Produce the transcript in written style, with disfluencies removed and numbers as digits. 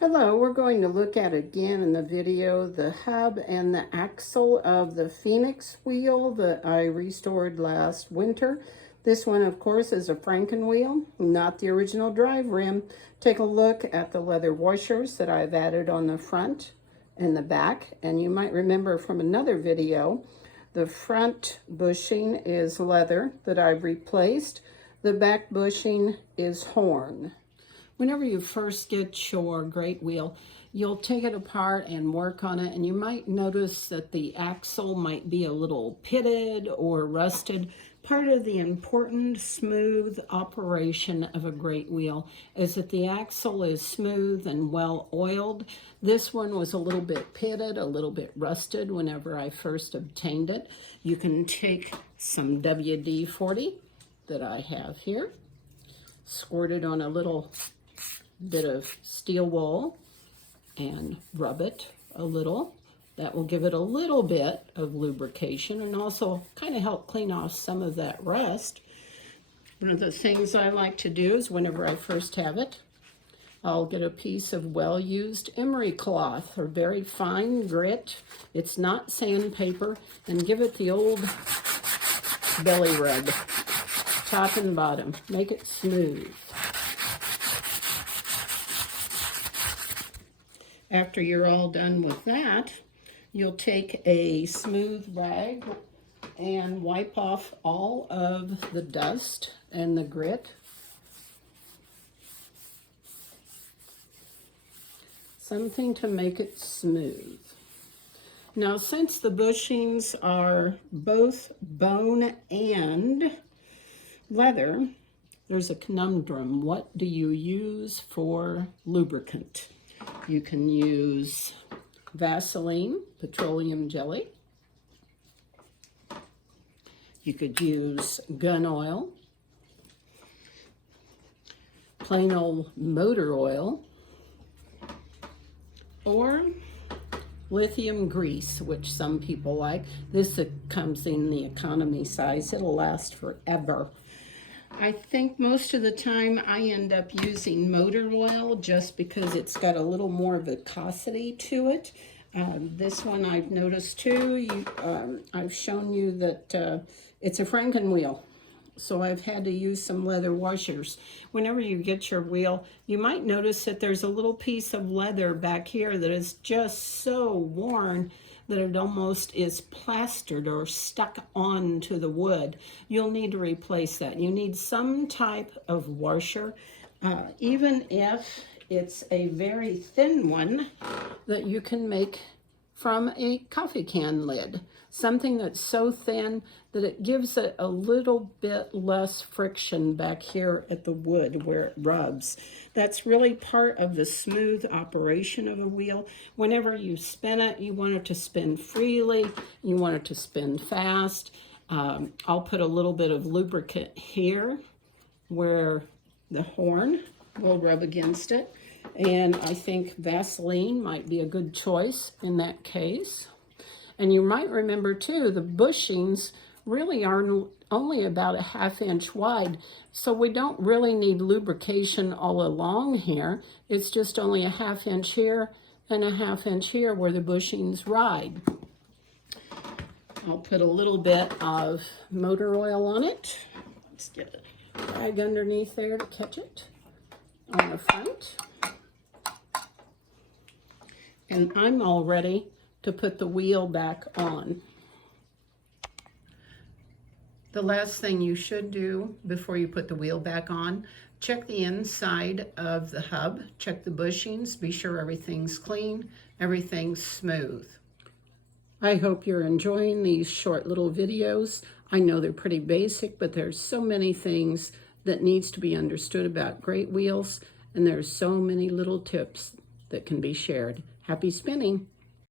Hello, we're going to look at again in the video the hub and the axle of the Phoenix wheel that I restored last winter. This one, of course, is a Franken wheel, not the original drive rim. Take a look at the leather washers that I've added on the front and the back. And you might remember from another video, the front bushing is leather that I've replaced. The back bushing is horn. Whenever you first get your great wheel, you'll take it apart and work on it, and you might notice that the axle might be a little pitted or rusted. Part of the important smooth operation of a great wheel is that the axle is smooth and well oiled. This one was a little bit pitted, a little bit rusted whenever I first obtained it. You can take some WD-40 that I have here, squirt it on a little bit of steel wool and rub it a little. That will give it a little bit of lubrication and also kind of help clean off some of that rust. One of the things I like to do is whenever I first have it, I'll get a piece of well-used emery cloth or very fine grit. It's not sandpaper, and give it the old belly rub, top and bottom. Make it smooth. After you're all done with that, you'll take a smooth rag and wipe off all of the dust and the grit. Something to make it smooth. Now, since the bushings are both bone and leather, there's a conundrum. What do you use for lubricant? You can use Vaseline, petroleum jelly. You could use gun oil, plain old motor oil, or lithium grease, which some people like. This comes in the economy size. It'll last forever. I think most of the time I end up using motor oil just because it's got a little more viscosity to it. This one I've noticed too. I've shown you that it's a Franken wheel, so I've had to use some leather washers. Whenever you get your wheel, you might notice that there's a little piece of leather back here that is just so worn that it almost is plastered or stuck onto the wood. You'll need to replace that. You need some type of washer, even if it's a very thin one that you can make from a coffee can lid. Something that's so thin that it gives it a little bit less friction back here at the wood where it rubs. That's really part of the smooth operation of a wheel. Whenever you spin it, you want it to spin freely. You want it to spin fast. I'll put a little bit of lubricant here where the horn will rub against it. And I think Vaseline might be a good choice in that case. And you might remember too, the bushings really are only about a 1/2 inch wide. So we don't really need lubrication all along here. It's just only a 1/2 inch here and a 1/2 inch here where the bushings ride. I'll put a little bit of motor oil on it. Let's get a rag underneath there to catch it on the front. And I'm all ready to put the wheel back on. The last thing you should do before you put the wheel back on, check the inside of the hub, check the bushings, be sure everything's clean, everything's smooth. I hope you're enjoying these short little videos. I know they're pretty basic, but there's so many things that needs to be understood about great wheels, and there's so many little tips that can be shared. Happy spinning!